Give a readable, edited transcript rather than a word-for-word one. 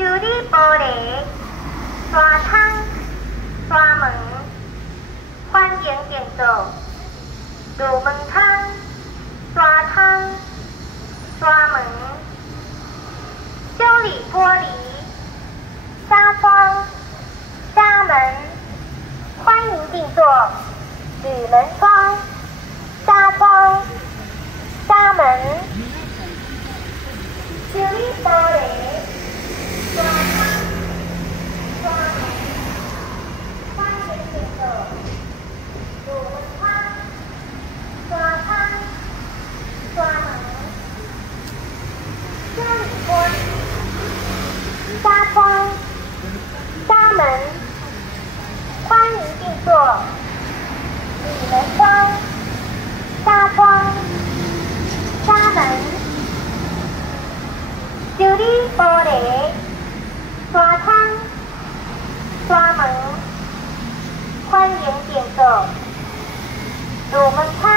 修理玻璃、刷窗、刷门，欢迎进走。入门窗、刷窗、刷门，修理玻璃、纱窗、纱门，欢迎进座。铝门窗、纱窗、纱门，修理玻璃、刷窗、刷门，欢迎进座。入门窗、刷窗、刷门，修理玻璃、纱窗、纱门，欢迎进座。铝门窗、纱窗、纱门，修理玻璃、刷窗、刷门，欢迎进座。入门窗、